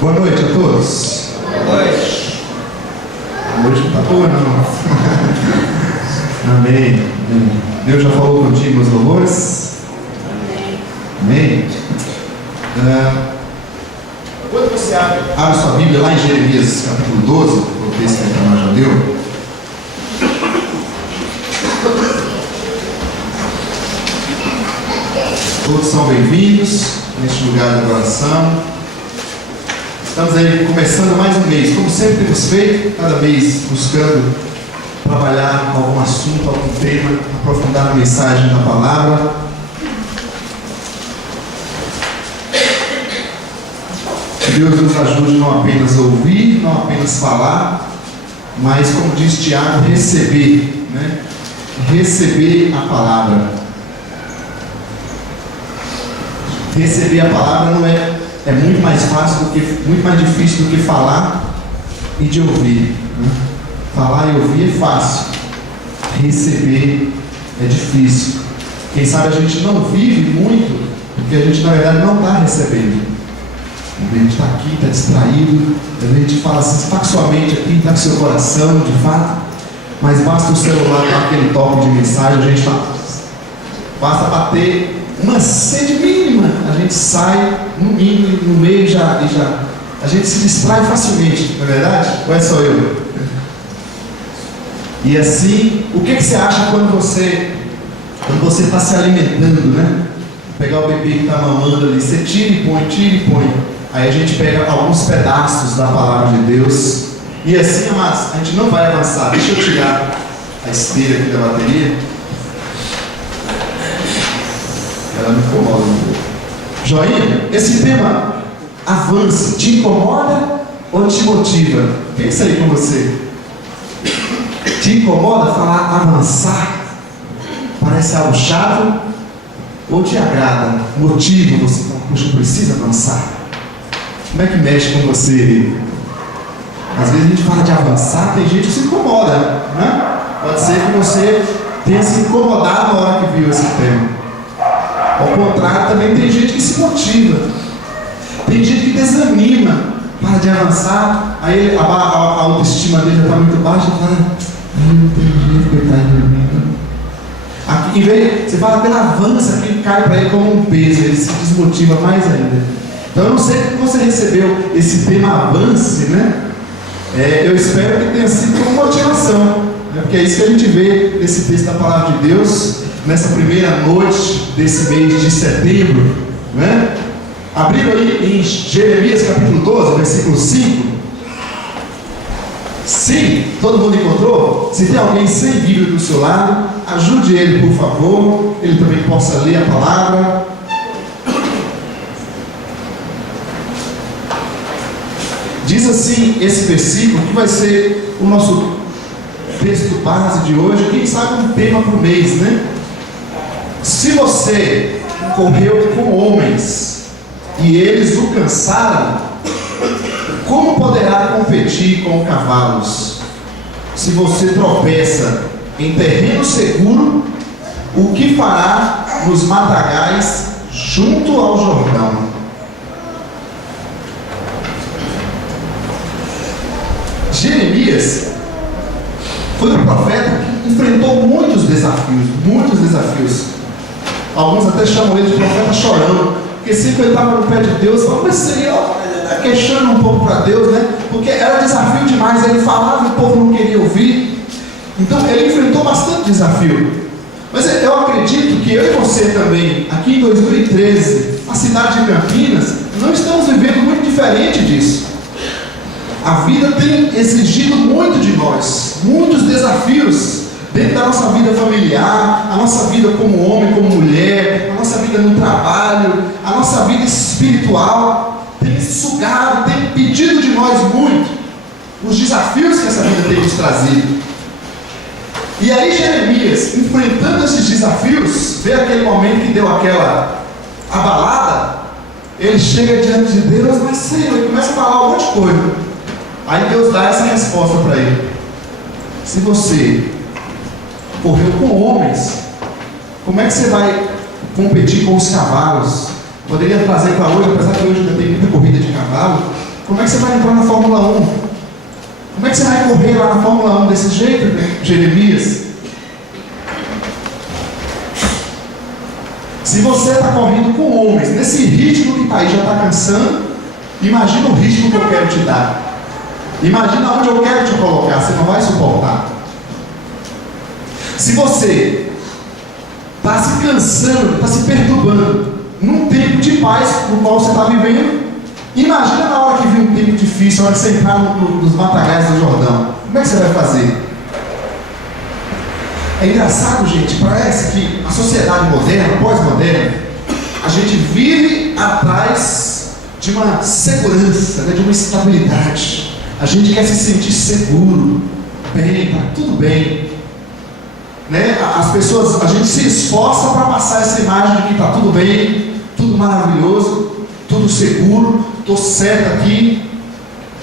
Boa noite a todos. Boa noite. Hoje não está boa, não. Amém. Deus já falou contigo nos louvores? Amém. Quando você abre sua Bíblia lá em Jeremias capítulo 12, o texto que a Itamar já deu. Todos são bem-vindos neste lugar de oração. Estamos aí começando mais um mês, como sempre temos feito, cada mês buscando trabalhar algum assunto, algum tema, aprofundar a mensagem da palavra. Que Deus nos ajude não apenas a ouvir, não apenas falar, mas, como diz Tiago, receber, né? Receber a palavra. Receber a palavra não é muito mais fácil muito mais difícil do que falar e de ouvir, né? Falar e ouvir é fácil, receber é difícil. Quem sabe a gente não vive muito porque a gente na verdade não está recebendo. A gente está aqui, está distraído, a gente fala assim, está com sua mente aqui, está com seu coração, de fato, mas basta o celular dar aquele toque de mensagem, a gente está, basta bater uma sede mínima, a gente sai no mínimo, no meio já a gente se distrai facilmente, não é verdade? Ou é só eu? E assim, o que você acha quando você está se alimentando, né? Pegar o bebê que está mamando ali, você tira e põe. Aí a gente pega alguns pedaços da palavra de Deus. E assim, amados, a gente não vai avançar. Deixa eu tirar a esteira aqui da bateria. Ela me incomoda um pouco. Joinha, esse tema avança, te incomoda ou te motiva? Pensa aí com você. Te incomoda falar avançar? Parece algo chato? Ou te agrada? Motiva você? Puxa, precisa avançar. Como é que mexe com você? Às vezes a gente fala de avançar, tem gente que se incomoda, né? Pode ser que você tenha se incomodado na hora que viu esse tema. Ao contrário, também tem gente que se motiva, tem gente que desanima, para de avançar, aí a autoestima dele já está muito baixa, e fala, não tem jeito, coitado de mim. Aqui, em vez, você fala, pela avança, aqui cai para ele como um peso, ele se desmotiva mais ainda. Então eu não sei como você recebeu esse tema avance, né? Eu espero que tenha sido como motivação, né? Porque é isso que a gente vê nesse texto da palavra de Deus, nessa primeira noite desse mês de setembro, né? Abriram aí em Jeremias capítulo 12, versículo 5. Sim, todo mundo encontrou? Se tem alguém sem Bíblia do seu lado, ajude ele, por favor, ele também possa ler a palavra. Diz assim esse versículo, que vai ser o nosso texto base de hoje, quem sabe um tema por mês, né? Se você correu com homens e eles o cansaram, como poderá competir com cavalos? Se você tropeça em terreno seguro, o que fará nos matagais junto ao Jordão? Jeremias foi um profeta que enfrentou muitos desafios. Alguns até chamam ele de profeta chorão, porque sempre ele estava no pé de Deus, falando, mas Senhor, queixando um pouco para Deus, né? Porque era desafio demais, ele falava e o povo não queria ouvir. Então ele enfrentou bastante desafio. Mas eu acredito que eu e você também, aqui em 2013, a cidade de Campinas, não estamos vivendo muito diferente disso. A vida tem exigido muito de nós, muitos desafios dentro da nossa vida familiar, a nossa vida como homem, como mulher, a nossa vida no trabalho, a nossa vida espiritual, tem sugado, tem pedido de nós muito os desafios que essa vida tem nos trazido. E aí Jeremias, enfrentando esses desafios, vê aquele momento que deu aquela abalada, ele chega diante de Deus, mas Senhor, ele começa a falar um monte de coisa. Aí Deus dá essa resposta para ele. Se você correu com homens, como é que você vai competir com os cavalos? Poderia trazer para hoje, apesar que hoje ainda tem muita corrida de cavalo, Como é que você vai entrar na Fórmula 1? Como é que você vai correr lá na Fórmula 1 desse jeito, Jeremias? Se você está correndo com homens, nesse ritmo que está aí já está cansando, imagina o ritmo que eu quero te dar. Imagina onde eu quero te colocar, você não vai suportar. Se você está se cansando, está se perturbando num tempo de paz no qual você está vivendo, imagina na hora que vir um tempo difícil, na hora que você entrar nos matagais do Jordão. Como é que você vai fazer? É engraçado, gente, parece que a sociedade moderna, pós-moderna, a gente vive atrás de uma segurança, né, de uma estabilidade. A gente quer se sentir seguro, bem, está tudo bem. Né? As pessoas, a gente se esforça para passar essa imagem de que está tudo bem, tudo maravilhoso, tudo seguro, estou certo aqui,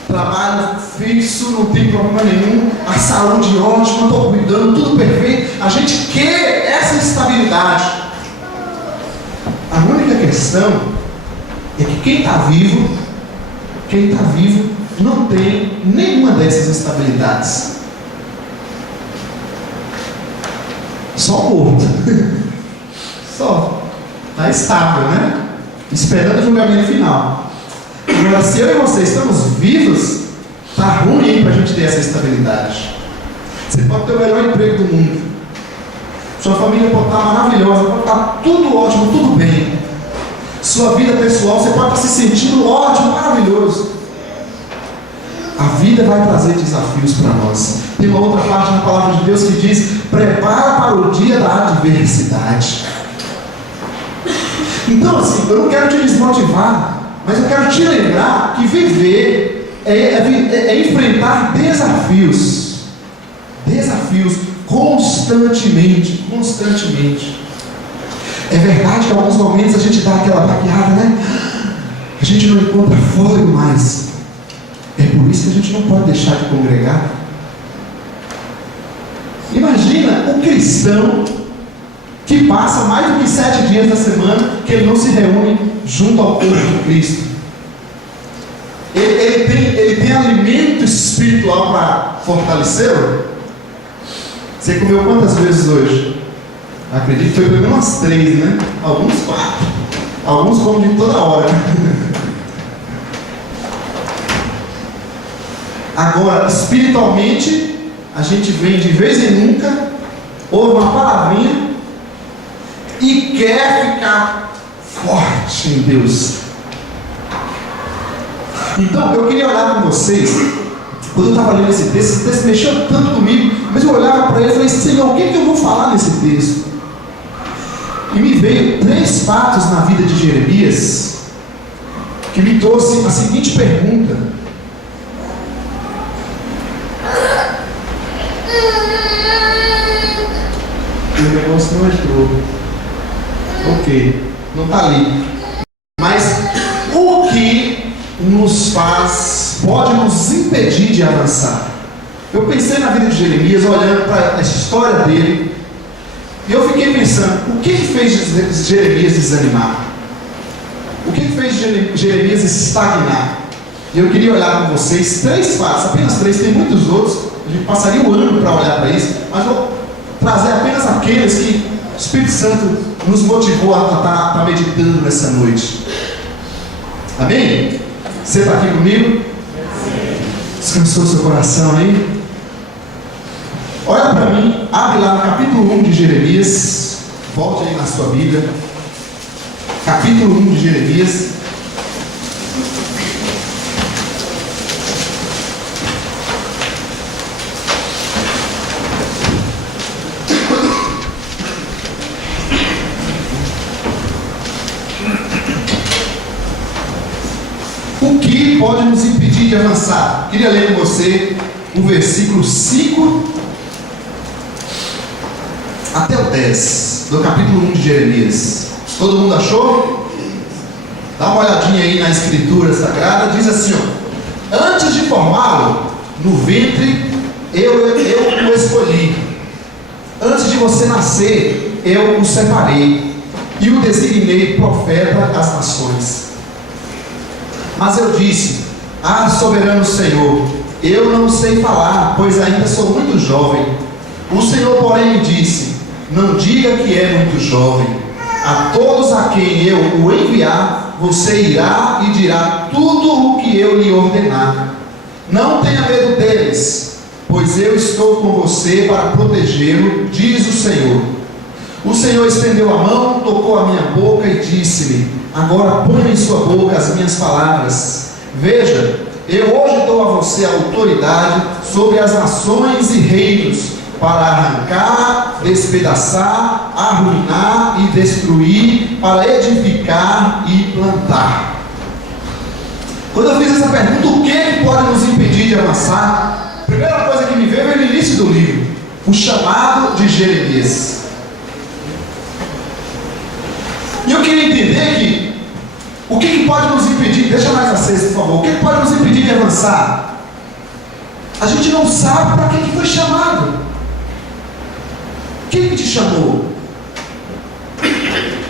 trabalho fixo, não tem problema nenhum, a saúde ótima, estou cuidando, tudo perfeito. A gente quer essa estabilidade. A única questão é que quem está vivo não tem nenhuma dessas estabilidades. Só morto. Só. Está estável, né? Esperando o julgamento final. Agora, se eu e você estamos vivos, está ruim para a gente ter essa estabilidade. Você pode ter o melhor emprego do mundo. Sua família pode estar maravilhosa, pode estar tudo ótimo, tudo bem. Sua vida pessoal, você pode estar se sentindo ótimo, maravilhoso. A vida vai trazer desafios para nós. Tem uma outra parte na palavra de Deus que diz: prepara para o dia da adversidade. Então, assim, eu não quero te desmotivar, mas eu quero te lembrar que viver é enfrentar desafios. Desafios constantemente. É verdade que em alguns momentos a gente dá aquela baqueada, né? A gente não encontra fôlego mais. É por isso que a gente não pode deixar de congregar. Imagina um cristão que passa mais do que 7 dias da semana que ele não se reúne junto ao corpo de Cristo. Ele tem alimento espiritual para fortalecê-lo? Você comeu quantas vezes hoje? Acredito que foi pelo menos umas 3, né? Alguns 4. Alguns comem de toda hora. Agora, espiritualmente, a gente vem de vez em nunca, ouve uma palavrinha e quer ficar forte em Deus. Então, eu queria olhar com vocês, quando eu estava lendo esse texto mexeu tanto comigo, mas eu olhava para ele e falei: Senhor, o que eu vou falar nesse texto? E me veio 3 fatos na vida de Jeremias que me trouxe a seguinte pergunta: o negócio não entrou. Ok, não está ali. Mas o que nos pode nos impedir de avançar? Eu pensei na vida de Jeremias, olhando para a história dele, e eu fiquei pensando: o que fez Jeremias desanimar? O que fez Jeremias estagnar? E eu queria olhar com vocês 3 fatos, apenas 3, tem muitos outros, a gente passaria o ano para olhar para isso, mas vou trazer apenas aqueles que o Espírito Santo nos motivou a estar meditando nessa noite. Amém? Você está aqui comigo? Descansou seu coração aí? Olha para mim, abre lá no capítulo 1 de Jeremias, volte aí na sua Bíblia, capítulo 1 de Jeremias. O que pode nos impedir de avançar? Queria ler com você o versículo 5 até o 10 do capítulo 1 de Jeremias. Todo mundo achou? Dá uma olhadinha aí na escritura sagrada. Diz assim, ó: antes de formá-lo no ventre, eu o escolhi. Antes de você nascer, eu o separei e o designei profeta às nações. Mas eu disse: Ah, soberano Senhor, eu não sei falar, pois ainda sou muito jovem. O Senhor, porém, me disse: não diga que é muito jovem. A todos a quem eu o enviar, você irá e dirá tudo o que eu lhe ordenar. Não tenha medo deles, pois eu estou com você para protegê-lo, diz o Senhor. O Senhor estendeu a mão, tocou a minha boca e disse-me: agora põe em sua boca as minhas palavras. Veja, eu hoje dou a você a autoridade sobre as nações e reinos, para arrancar, despedaçar, arruinar e destruir, para edificar e plantar. Quando eu fiz essa pergunta, o que pode nos impedir de avançar? A primeira coisa que me veio é no início do livro: o chamado de Jeremias. E eu queria entender que o que pode nos impedir, deixa mais aceso, por favor, o que pode nos impedir de avançar? A gente não sabe para que foi chamado. Quem te chamou?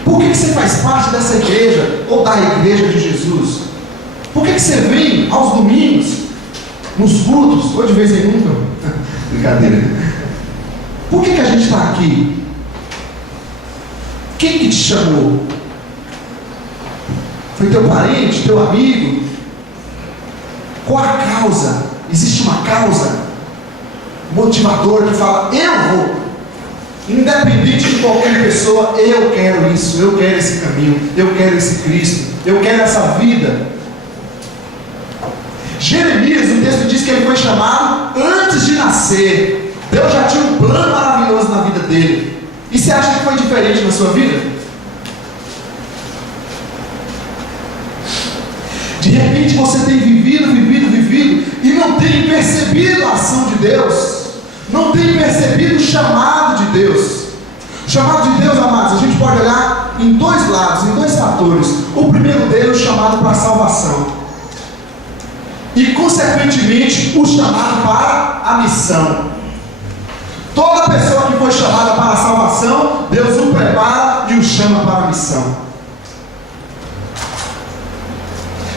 Por que você faz parte dessa igreja, ou da igreja de Jesus? Por que você vem aos domingos, nos cultos, ou de vez em quando? Brincadeira. Por que a gente está aqui? Quem que te chamou? Foi teu parente, teu amigo? Qual a causa? Existe uma causa motivadora que fala: eu vou. Independente de qualquer pessoa, eu quero isso, eu quero esse caminho, eu quero esse Cristo, eu quero essa vida. Jeremias, o texto diz que ele foi chamado antes de nascer. Deus já tinha um plano maravilhoso na vida dele. E você acha que foi diferente na sua vida? De repente você tem vivido e não tem percebido a ação de Deus, não tem percebido o chamado de Deus. O chamado de Deus, amados, a gente pode olhar em dois lados, em dois fatores. O primeiro deles, o chamado para a salvação, e consequentemente o chamado para a missão. Toda pessoa que foi chamada para a salvação, Deus o prepara e o chama para a missão.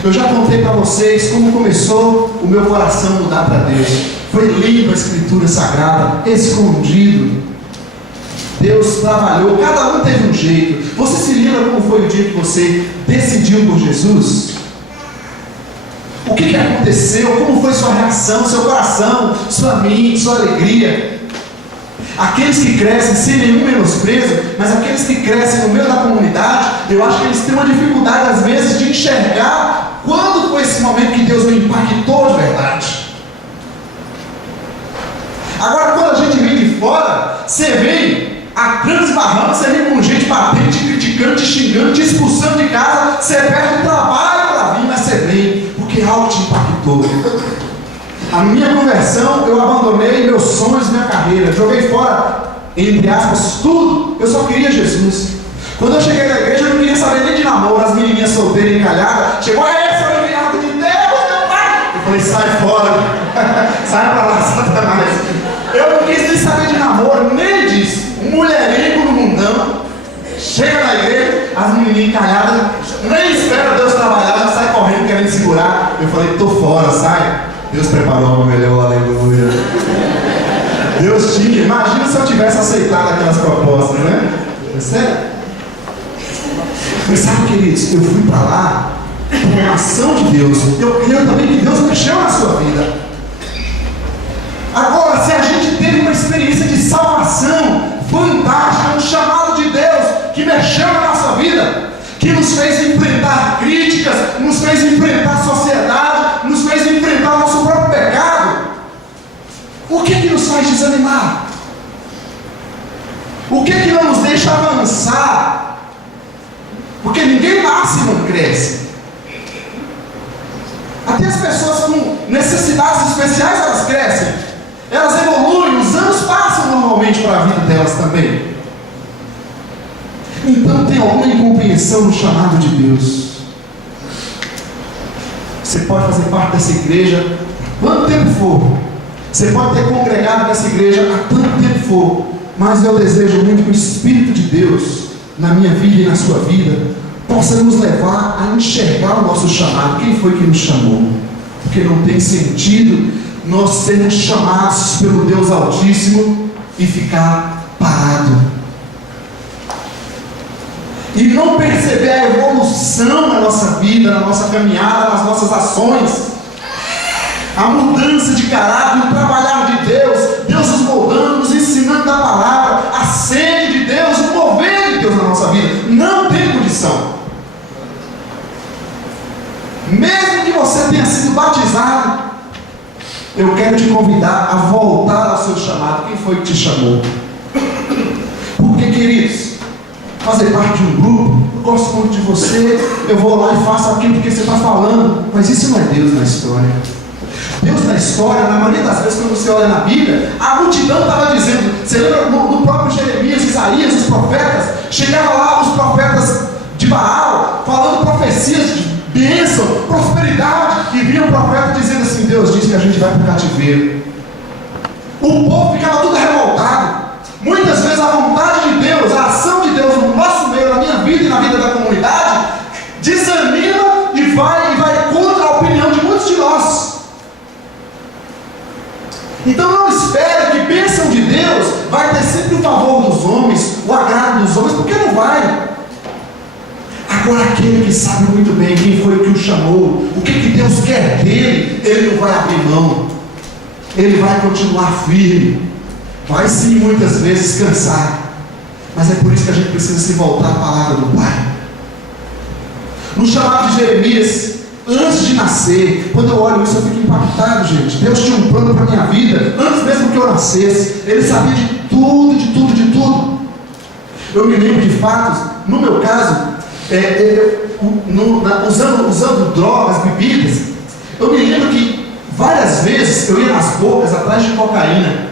Eu já contei para vocês como começou o meu coração mudar para Deus. Foi lindo a Escritura Sagrada, escondido. Deus trabalhou, cada um teve um jeito. Você se lembra como foi o dia que você decidiu por Jesus? O que aconteceu? Como foi sua reação, seu coração, sua mente, sua alegria? Aqueles que crescem sem nenhum menosprezo, mas aqueles que crescem no meio da comunidade, eu acho que eles têm uma dificuldade às vezes de enxergar quando foi esse momento que Deus o impactou de verdade. Agora, quando a gente vem de fora, você vem a grandes barrancos, você vem com gente batendo, te criticando, te xingando, te expulsando de casa, você perde o trabalho para vir, mas você vem porque algo te impactou. A minha conversão, eu abandonei meus sonhos, minha carreira, joguei fora, entre aspas, tudo. Eu só queria Jesus. Quando eu cheguei na igreja, eu não queria saber nem de namoro. As menininhas solteiras encalhadas, chegou: essa é o enviado de Deus, meu pai. Eu falei: sai fora, sai pra lá, Satanás. Eu não quis nem saber de namoro, nem disso. Um mulherengo no mundão, chega na igreja, as menininhas encalhadas, nem espera Deus trabalhar, já sai correndo querendo segurar. Eu falei: tô fora, sai. Deus preparou algo melhor, aleluia. Deus tinha, imagina se eu tivesse aceitado aquelas propostas, né? É sério? Mas sabe, queridos, eu fui para lá por uma ação de Deus. Eu creio também que Deus mexeu na sua vida. Agora, se a gente teve uma experiência de salvação fantástica, um chamado de Deus que mexeu na nossa vida, que nos fez enfrentar críticas, nos fez enfrentar a sociedade, nos fez enfrentar o nosso próprio pecado, o que nos faz desanimar? O que não nos deixa avançar? Porque ninguém nasce e não cresce. Até as pessoas com necessidades especiais, elas crescem, elas evoluem, os anos passam normalmente para a vida delas também. Então tem alguma incompreensão no chamado de Deus. Você pode fazer parte dessa igreja quanto tempo for. Você pode ter congregado nessa igreja há tanto tempo for. Mas eu desejo muito que o Espírito de Deus, na minha vida e na sua vida, possa nos levar a enxergar o nosso chamado. Quem foi que nos chamou? Porque não tem sentido nós sermos chamados pelo Deus Altíssimo e ficar parado. E não perceber a evolução na nossa vida, na nossa caminhada, nas nossas ações. A mudança de caráter, o trabalhar de Deus, Deus nos moldando, nos ensinando da palavra, a sede de Deus, o mover de Deus na nossa vida. Não tem condição. Mesmo que você tenha sido batizado, eu quero te convidar a voltar ao seu chamado. Quem foi que te chamou? Porque, queridos, fazer parte de um grupo, eu gosto muito de você, eu vou lá e faço aquilo porque você está falando, mas isso não é Deus na história. Deus na história, na maioria das vezes quando você olha na Bíblia, a multidão estava dizendo, você lembra no próprio Jeremias, Isaías, os profetas, chegavam lá os profetas de Baal, falando profecias de bênção, prosperidade, e vinha o profeta dizendo assim, Deus disse que a gente vai para o cativeiro. O povo ficava tudo revoltado. Muitas vezes a vontade de Deus, a ação de Deus no nosso meio, na minha vida e na vida da comunidade, desanima e vai contra a opinião de muitos de nós. Então não espere que bênção de Deus vai ter sempre o favor dos homens, o agrado dos homens, porque não vai. Agora aquele que sabe muito bem quem foi que o chamou, o que Deus quer dele, ele não vai abrir mão, ele vai continuar firme, vai sim muitas vezes cansar, mas é por isso que a gente precisa se voltar à palavra do Pai. No chamado de Jeremias, antes de nascer, quando eu olho isso eu fico impactado, gente. Deus tinha um plano para a minha vida, antes mesmo que eu nascesse. Ele sabia de tudo, de tudo, de tudo. Eu me lembro de fatos, no meu caso, usando drogas, bebidas, eu me lembro que várias vezes eu ia nas bocas atrás de cocaína,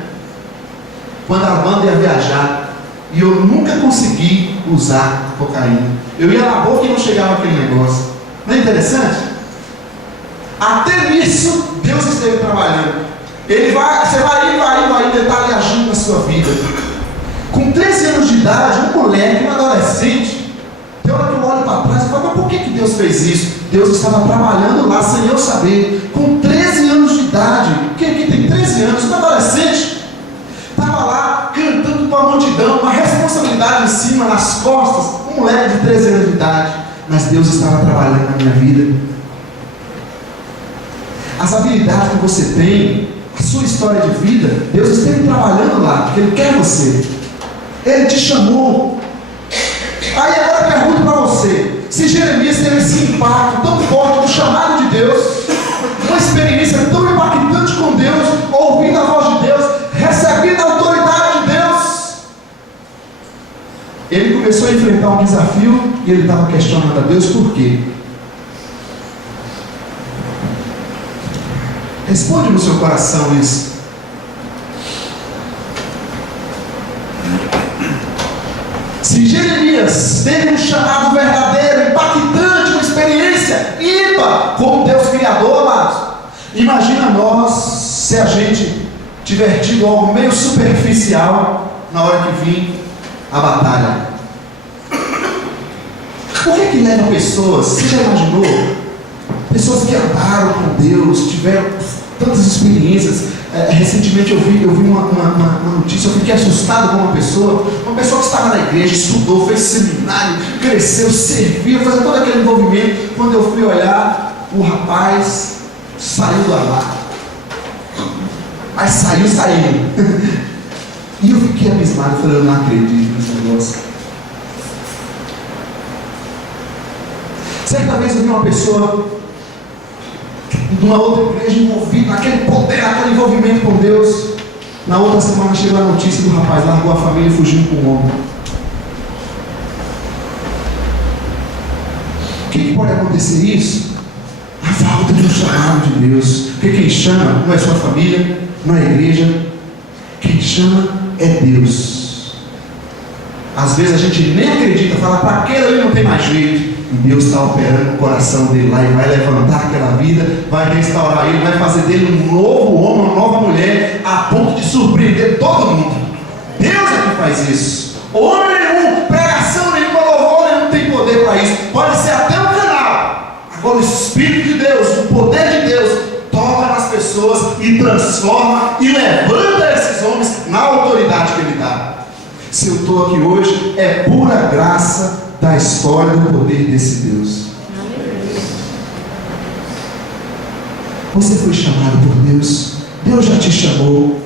quando a banda ia viajar, e eu nunca consegui usar cocaína. Eu ia na boca e não chegava aquele negócio. Não é interessante? Até nisso Deus esteve trabalhando. Você vai tentar ali agindo na sua vida. Com 13 anos de idade, um moleque, um adolescente, tem hora que eu olho para trás e falo, mas por que Deus fez isso? Deus estava trabalhando lá sem eu saber. Com 13 anos de idade, quem aqui tem 13 anos, um adolescente, estava lá cantando com a multidão, uma responsabilidade em cima, nas costas, um moleque de 13 anos de idade, mas Deus estava trabalhando na minha vida. As habilidades que você tem, a sua história de vida, Deus esteve trabalhando lá, porque Ele quer você, Ele te chamou. Aí agora eu pergunto para você, se Jeremias teve esse impacto tão forte do chamado de Deus, uma experiência tão impactante com Deus, ouvindo a voz de Deus, recebendo a autoridade de Deus, ele começou a enfrentar um desafio e ele estava questionando a Deus por quê? Responde no seu coração isso. Se Jeremias teve um chamado verdadeiro, impactante, uma experiência ímpar com Deus Criador, amados, imagina nós se a gente tiver tido algo meio superficial na hora que vir a batalha. Por que leva pessoas, você já imaginou? Pessoas que andaram com Deus, tiveram tantas experiências. Recentemente eu vi uma notícia, eu fiquei assustado com uma pessoa que estava na igreja, estudou, fez seminário, cresceu, serviu, fazia todo aquele envolvimento. Quando eu fui olhar, o rapaz saiu do armário. Mas saiu. E eu fiquei abismado, falei, eu não acredito nesse negócio. Certa vez eu vi uma pessoa de uma outra igreja envolvida naquele poder, naquele envolvimento com Deus. Na outra semana chegou a notícia do rapaz, largou a família e fugiu com o homem. O que pode acontecer isso? A falta de um chamado de Deus. Porque quem chama não é sua família, não é a igreja. Quem chama é Deus. Às vezes a gente nem acredita, fala, para aquele ali não tem mais jeito. E Deus está operando o coração dele lá e vai levantar aquela vida, vai restaurar ele, vai fazer dele um novo homem, uma nova mulher, a ponto de surpreender todo mundo. Deus é que faz isso. Homem nenhum, pregação nenhuma, louvor nenhum tem poder para isso. Pode ser até um canal. Agora o Espírito de Deus, o poder de Deus, pessoas e transforma e levanta esses homens na autoridade que Ele dá. Se eu estou aqui hoje, é pura graça da história do poder desse Deus. Você foi chamado por Deus. Deus já te chamou.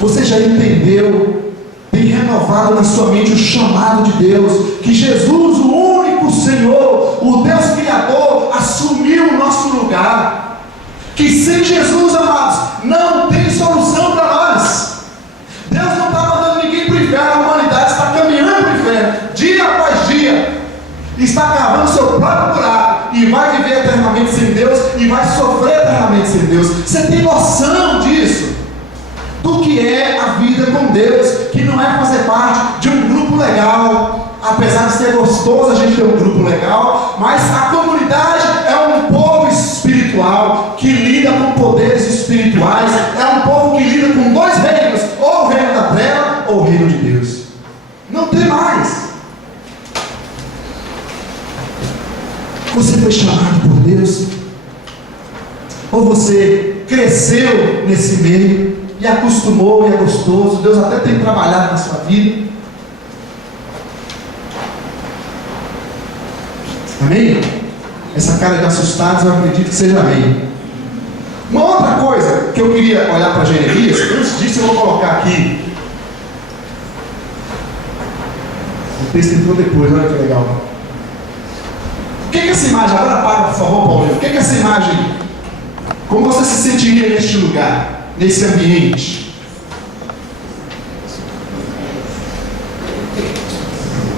Você já entendeu, tem renovado na sua mente o chamado de Deus, que Jesus, o único Senhor, o Deus Criador, assumiu o nosso lugar. Que sem Jesus, amados, não tem solução para nós. Deus não está mandando ninguém para o inferno, a humanidade está caminhando para o inferno, dia após dia, está cavando seu próprio buraco, e vai viver eternamente sem Deus, e vai sofrer eternamente sem Deus. Você tem noção disso? Do que é a vida com Deus, que não é fazer parte de um grupo legal, apesar de ser gostoso a gente ter um grupo legal, mas a comunidade é um povo espiritual, que lida com poderes espirituais, é um povo que lida com dois reinos, ou o reino da terra, ou o reino de Deus. Não tem mais. Você foi chamado por Deus? Ou você cresceu nesse meio e acostumou e é gostoso? Deus até tem trabalhado na sua vida. Amém? Essa cara de assustados eu acredito que seja amém. Uma outra coisa que eu queria olhar para Jeremias, antes disso eu vou colocar aqui. O texto entrou depois, olha que legal. O que é essa imagem? Agora para, por favor, Paulo. O que é essa imagem? Como você se sentiria neste lugar, nesse ambiente?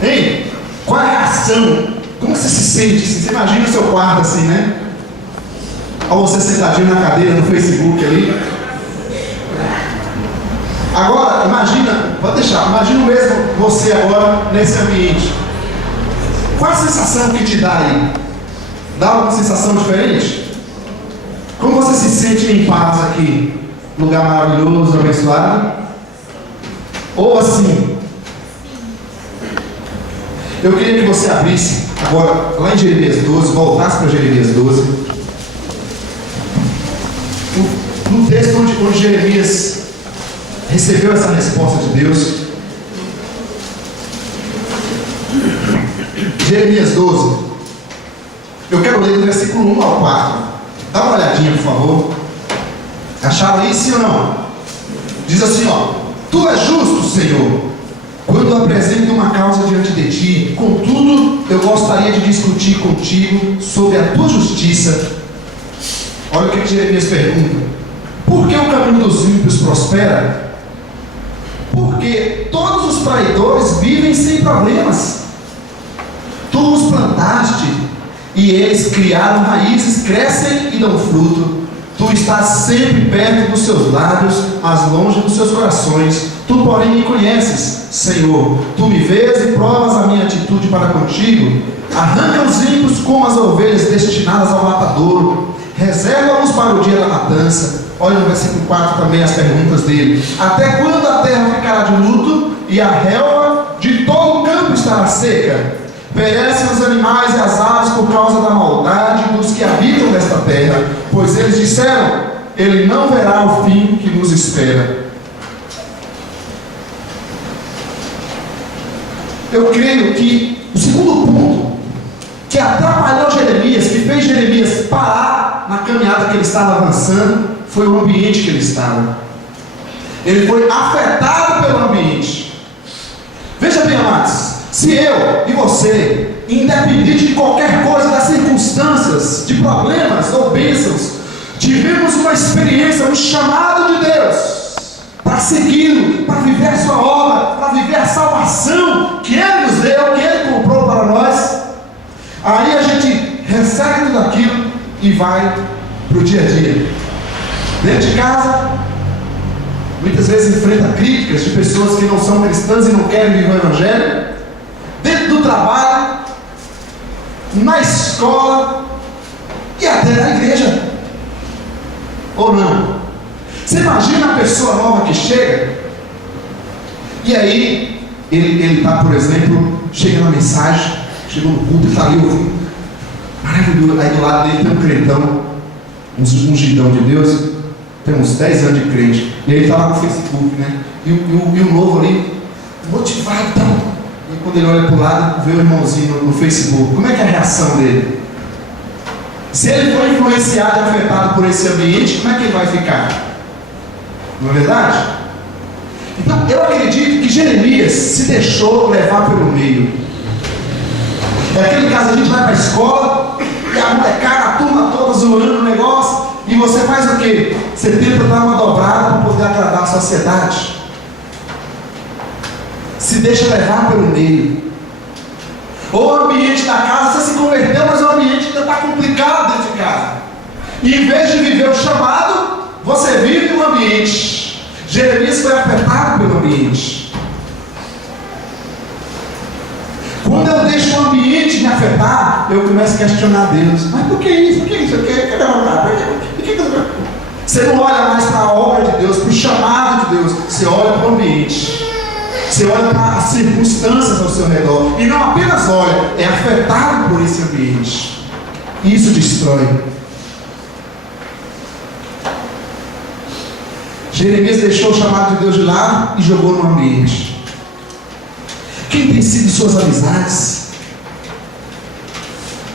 Hein? Qual é a reação? Como você se sente? Você imagina o seu quarto assim, né? Ou você sentadinho na cadeira no Facebook ali. Agora, imagina, pode deixar, imagina mesmo você agora nesse ambiente. Qual a sensação que te dá aí? Dá alguma sensação diferente? Como você se sente em paz aqui? Lugar maravilhoso, abençoado? Ou assim? Eu queria que você abrisse agora lá em Jeremias 12, voltasse para Jeremias 12. No texto onde Jeremias recebeu essa resposta de Deus. Jeremias 12. Eu quero ler do versículo 1 ao 4. Dá uma olhadinha, por favor. Acharam aí, sim ou não? Diz assim, ó: Tu és justo, Senhor, quando apresento uma causa diante de ti. Contudo, eu gostaria de discutir contigo sobre a tua justiça. Olha o que Jeremias pergunta: por que o caminho dos ímpios prospera? Porque todos os traidores vivem sem problemas. Tu os plantaste, e eles criaram raízes, crescem e dão fruto. Tu estás sempre perto dos seus lábios, mas longe dos seus corações. Tu, porém, me conheces, Senhor. Tu me vês e provas a minha atitude para contigo. Arranca os ímpios como as ovelhas destinadas ao matadouro. Reserva-os para o dia da matança. Olha no versículo 4 também as perguntas dele: até quando a terra ficará de luto e a relva de todo o campo estará seca? Perecem os animais e as aves por causa da maldade dos que habitam nesta terra, pois eles disseram: ele não verá o fim que nos espera. Eu creio que o segundo ponto que atrapalhou Jeremias, que fez Jeremias parar na caminhada que ele estava avançando, foi o ambiente que ele estava. Ele foi afetado pelo ambiente. Veja bem, amados, se eu e você, independente de qualquer coisa, das circunstâncias, de problemas ou bênçãos, tivemos uma experiência, um chamado de Deus para segui-lo, para viver a sua obra, para viver a salvação que Ele nos deu, que Ele comprou para nós, aí a gente recebe tudo aquilo e vai para o dia a dia. Dentro de casa, muitas vezes enfrenta críticas de pessoas que não são cristãs e não querem viver o Evangelho. Dentro do trabalho, na escola e até na igreja. Ou não? Você imagina a pessoa nova que chega e aí ele está, por exemplo, chega na mensagem, chegou no culto e está ali ouvindo, maravilhoso, aí do lado dele tem um crentão. um ungidão de Deus, tem uns 10 anos de crente, e ele está lá no Facebook, né? E o novo ali, motivado, então. E quando ele olha para o lado, vê o irmãozinho no Facebook, como é que é a reação dele? Se ele for influenciado e afetado por esse ambiente, como é que ele vai ficar? Não é verdade? Então, eu acredito que Jeremias se deixou levar pelo meio. É aquele caso, a gente vai para a escola, e a molecada, a turma toda zoando o negócio, e você faz o quê? Você tenta dar uma dobrada para poder agradar a sociedade. Se deixa levar pelo meio. Ou o ambiente da casa, você se converteu, mas o ambiente ainda está complicado dentro de casa. E em vez de viver o chamado, você vive o ambiente. Jeremias foi afetado pelo ambiente. Quando eu deixo o ambiente me afetar, eu começo a questionar Deus. Mas por que isso? Por que isso? Você não olha mais para a obra de Deus, para o chamado de Deus. Você olha para o ambiente. Você olha para as circunstâncias ao seu redor. E não apenas olha, é afetado por esse ambiente. Isso destrói. Jeremias deixou o chamado de Deus de lado e jogou no ambiente. Quem tem sido suas amizades?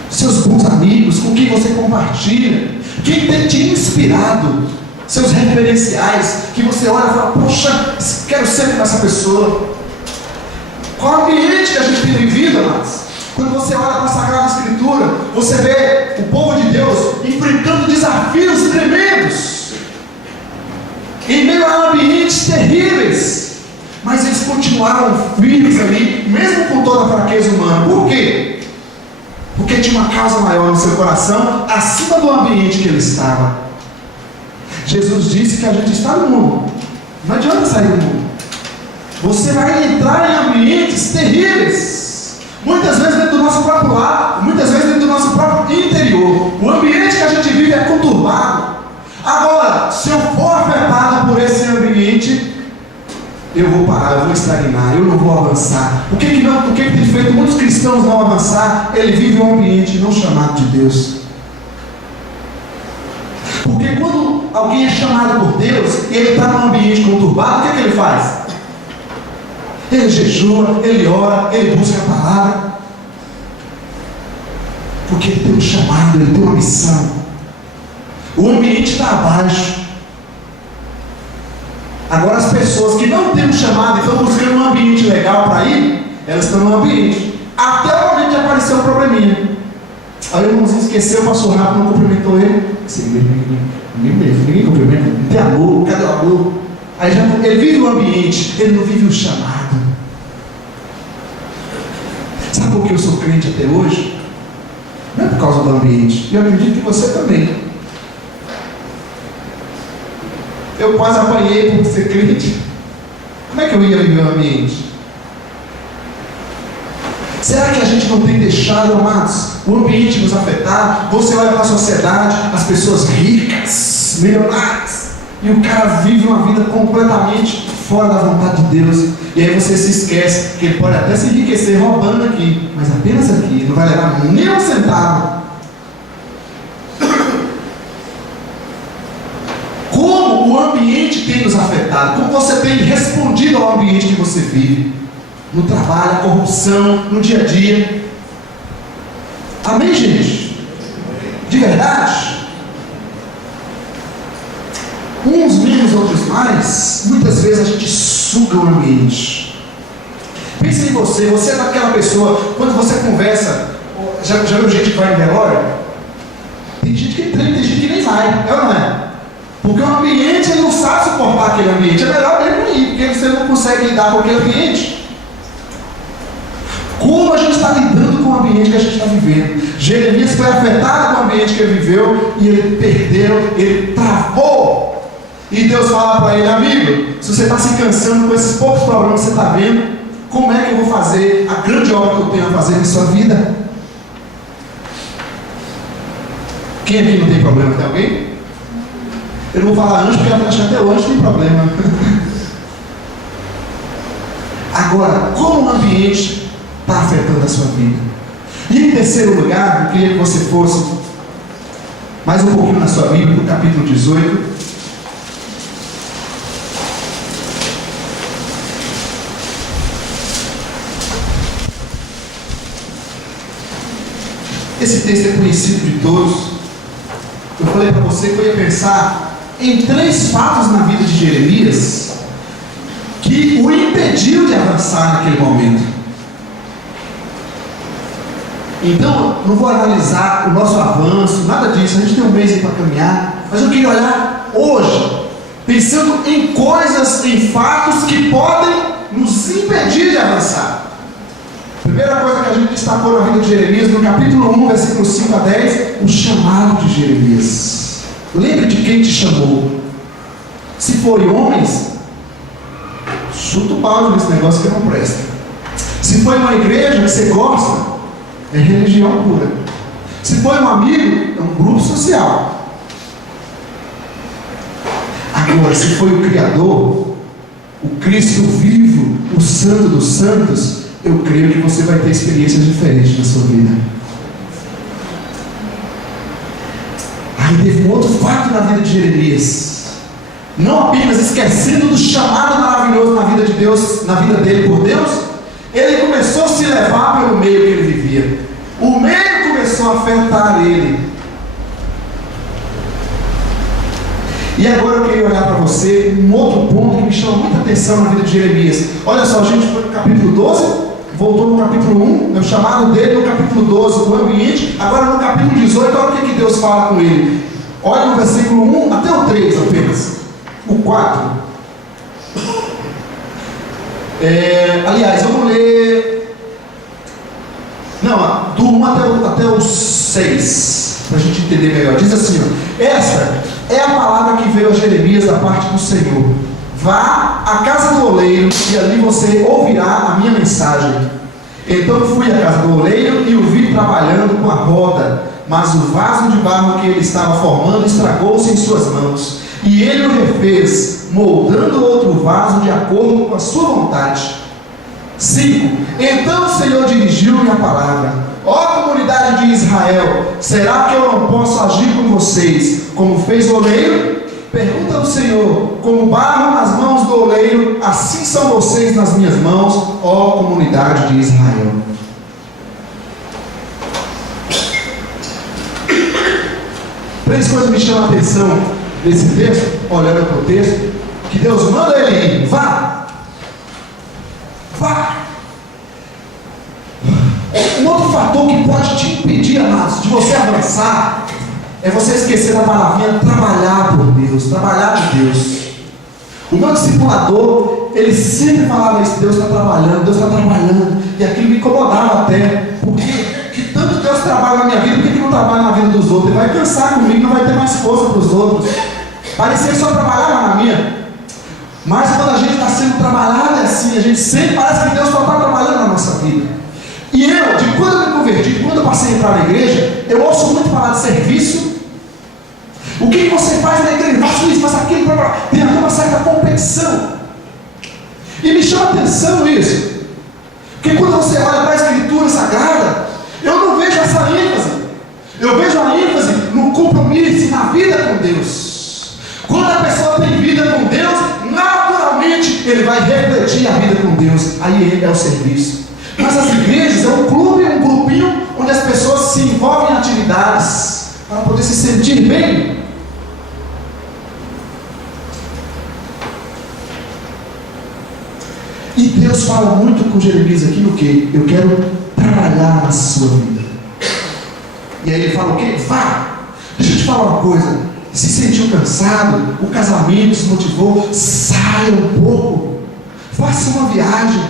Seus bons amigos, com quem você compartilha? Quem tem te inspirado? Seus referenciais, que você olha e fala, poxa, quero ser como essa pessoa. Qual o ambiente que a gente tem vivido, amados? Quando você olha para a Sagrada Escritura, você vê o povo de Deus enfrentando desafios tremendos, em meio a ambientes terríveis, mas eles continuaram firmes ali, mesmo com toda a fraqueza humana. Por quê? Porque tinha uma causa maior no seu coração, acima do ambiente que ele estava. Jesus disse que a gente está no mundo, não adianta sair do mundo. Você vai entrar em ambientes terríveis, muitas vezes dentro do nosso próprio lar, muitas vezes dentro do nosso próprio interior. O ambiente que a gente vive é conturbado. Agora, se eu for afetado por esse ambiente, eu vou parar, eu vou estagnar, eu não vou avançar. O que tem feito muitos cristãos não avançar? Ele vive um ambiente não chamado de Deus. Porque quando alguém é chamado por Deus e ele está num ambiente conturbado, o que ele faz? Ele jejua, ele ora, ele busca a palavra. Porque ele tem um chamado, ele tem uma missão. O ambiente está abaixo. Agora as pessoas que não têm um chamado e estão buscando um ambiente legal para ir, elas estão no ambiente. Até o momento de aparecer um probleminha. Aí o irmãozinho esqueceu, passou rápido, não cumprimentou ele. Ninguém cumprimenta, não tem amor, cadê o amor? Aí ele vive o ambiente, ele não vive o chamado. Sabe por que eu sou crente até hoje? Não é por causa do ambiente. E eu acredito que você também. Eu quase apanhei por ser crente. Como é que eu ia viver o ambiente? Será que a gente não tem deixado, amados, o ambiente nos afetar? Você olha para a sociedade, as pessoas ricas, milionárias, e o cara vive uma vida completamente fora da vontade de Deus. E aí você se esquece que ele pode até se enriquecer roubando aqui, mas apenas aqui, não vai levar nem um centavo. Como o ambiente tem nos afetado? Como você tem respondido ao ambiente que você vive? No trabalho, a corrupção, no dia a dia. Amém, gente? De verdade? Uns menos, outros mais. Muitas vezes a gente suga o ambiente. Pense em você. Você é daquela pessoa, quando você conversa, já viu gente que vai em velório? Tem gente que entra, tem gente que nem vai. É ou não é? Porque o ambiente, ele não sabe suportar aquele ambiente. É melhor mesmo ir, porque você não consegue lidar com aquele ambiente. Como a gente está lidando com o ambiente que a gente está vivendo? Jeremias foi afetado com o ambiente que ele viveu e ele perdeu, ele travou. E Deus fala para ele, amigo, se você está se cansando com esses poucos problemas que você está vendo, como é que eu vou fazer a grande obra que eu tenho a fazer em sua vida? Quem aqui não tem problema? Tem alguém? Eu não vou falar anjo, porque acho que até o anjo tem problema. Agora, como o ambiente está afetando a sua vida? E em terceiro lugar, eu queria que você fosse mais um pouquinho na sua Bíblia, no capítulo 18. Esse texto é conhecido de todos. Eu falei para você que eu ia pensar em 3 fatos na vida de Jeremias que o impediu de avançar naquele momento. Então, não vou analisar o nosso avanço, nada disso, a gente tem um mês aí para caminhar, mas eu queria olhar hoje, pensando em coisas, em fatos que podem nos impedir de avançar. Primeira coisa que a gente destacou na vida de Jeremias, no capítulo 1, versículos 5 a 10, o chamado de Jeremias. Lembre de quem te chamou. Se forem homens, chuta o balde nesse negócio que não presta. Se for uma igreja que você gosta, é religião pura. Se for um amigo, é um grupo social. Agora, se foi o Criador, o Cristo vivo, o Santo dos Santos, eu creio que você vai ter experiências diferentes na sua vida. Aí teve um outro fato na vida de Jeremias. Não apenas esquecendo do chamado maravilhoso na vida de Deus, na vida dele por Deus, ele começou a se levar pelo meio que ele vivia. O meio começou a afetar ele. E agora eu queria olhar para você um outro ponto que me chama muita atenção na vida de Jeremias. Olha só, a gente foi no capítulo 12, voltou no capítulo 1, o chamado dele no capítulo 12, o ambiente. Agora no capítulo 18, olha o que Deus fala com ele. Olha no versículo 1 até o 3 apenas. O 4. Aliás, vamos ler. Não, do 1 até o 6, para a gente entender melhor. Diz assim: ó, esta é a palavra que veio a Jeremias da parte do Senhor. Vá à casa do oleiro, e ali você ouvirá a minha mensagem. Então fui à casa do oleiro e o vi trabalhando com a roda, mas o vaso de barro que ele estava formando estragou-se em suas mãos. E ele o refez, moldando outro vaso de acordo com a sua vontade. 5. Então o Senhor dirigiu-me a palavra: ó comunidade de Israel, será que eu não posso agir com vocês, como fez o oleiro? Pergunta ao Senhor: como barro nas mãos do oleiro, assim são vocês nas minhas mãos, ó comunidade de Israel. Três coisas me chamam a atenção nesse texto, olhando para o texto, que Deus manda ele ir. Vá! Um outro fator que pode te impedir, amados, de você avançar, é você esquecer da palavrinha trabalhar por Deus, trabalhar de Deus. O meu discipulador, ele sempre falava isso: Deus está trabalhando, e aquilo me incomodava até, porque que tanto Deus trabalha na minha vida, por que não trabalha na vida dos outros? Ele vai cansar comigo, não vai ter mais força para os outros. Parecia que só trabalhava na minha. Mas quando a gente está sendo trabalhado é assim, a gente sempre parece que Deus só está trabalhando na nossa vida. E eu, de quando eu me converti, de quando eu passei a entrar na igreja, eu ouço muito falar de serviço. O que você faz na igreja? Faço isso, faço aquilo, tem uma certa competição. E me chama a atenção isso. Porque quando você olha para a Escritura Sagrada, eu não vejo essa ênfase. Eu vejo a ênfase no compromisso e na vida com Deus. Quando a pessoa tem vida com Deus, naturalmente ele vai refletir a vida com Deus. Aí ele é o serviço. Mas as igrejas é um clube, um grupinho onde as pessoas se envolvem em atividades para poder se sentir bem. E Deus fala muito com Jeremias aqui no que? Eu quero trabalhar na sua vida. E aí ele fala o quê? Vá! Deixa eu te falar uma coisa. Se sentiu cansado, o casamento se motivou, saia um pouco, faça uma viagem.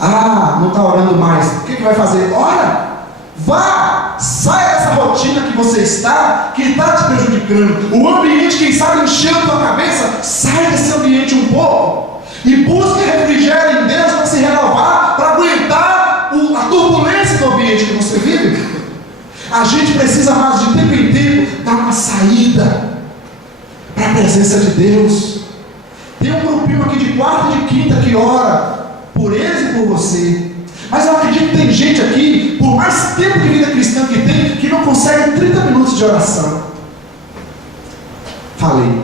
Ah, não está orando mais, o que vai fazer? Ora, vá, saia dessa rotina que você está, que está te prejudicando. O ambiente, quem sabe, encheu a tua cabeça, sai desse ambiente um pouco e busque refrigério em Deus para se renovar, para aguentar a turbulência do ambiente que você vive. A gente precisa mais de tempo em tempo dar uma saída para a presença de Deus. Tem um grupinho aqui de quarta e de quinta que ora por eles e por você. Mas eu acredito que tem gente aqui, por mais tempo de vida cristã que tem, que não consegue 30 minutos de oração. Falei.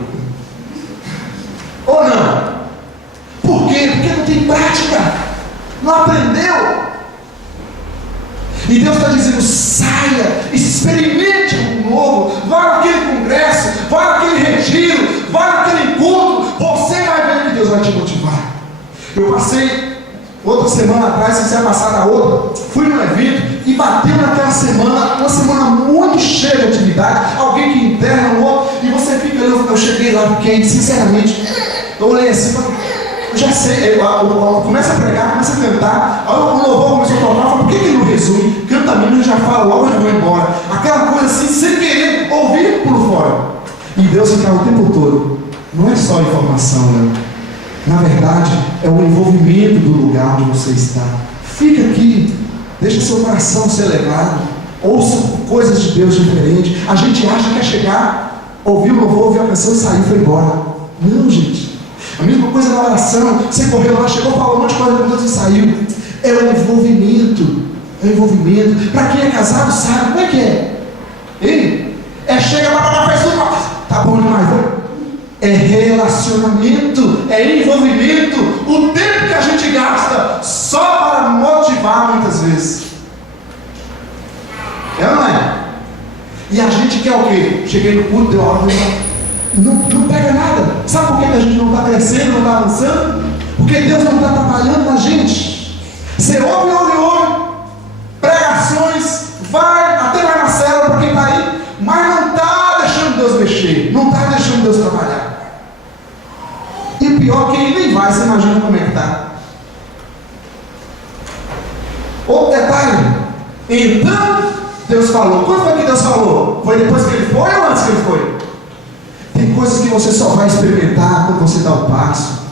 Ou não? Por quê? Porque não tem prática. Não aprendeu. E Deus está dizendo: saia, experimente algo novo, vá naquele congresso, vá naquele retiro, vá naquele culto, você vai ver que Deus vai te motivar. Eu passei outra semana atrás, se você passar na outra, fui num evento e bateu naquela semana, uma semana muito cheia de atividade, alguém que interna o outro, e você fica ali. Eu cheguei lá, fiquei, sinceramente, eu olhei assim, eu já sei, começa a pregar, começa a cantar, aí o louvor começou a tocar, eu falei: por que ele não resume? Canta a Bíblia, já fala logo, já vou embora. Aquela coisa assim, sem querer, ouvir por fora. E Deus fica o tempo todo. Não é só informação, não. Na verdade, é o envolvimento do lugar onde você está. Fica aqui, deixa seu coração ser levado, ouça coisas de Deus diferentes. A gente acha que é chegar, ouvir o louvor, ouvir a canção e sair e foi embora. Não, gente. A mesma coisa na oração. Você correu lá, chegou, falou um monte de coisa com Deus e saiu. É o envolvimento. É o envolvimento. Para quem é casado sabe como é que é. Ei, chega lá, faz tudo. Tá bom demais, né? É relacionamento, é envolvimento. O tempo que a gente gasta só para motivar muitas vezes. É ou não é? E a gente quer o quê? Cheguei no culto, deu aula, não pega nada. Sabe por que a gente não está crescendo, não está avançando? Porque Deus não está trabalhando na gente. Você ouve, pregações, até vai na célula para quem está aí, mas não está deixando Deus mexer, não está deixando Deus trabalhar. E o pior é que ele nem vai, você imagina como é que está. Outro detalhe, então Deus falou. Quando foi que Deus falou? Foi depois que ele foi ou antes que ele foi? Tem coisas que você só vai experimentar quando você dá o passo.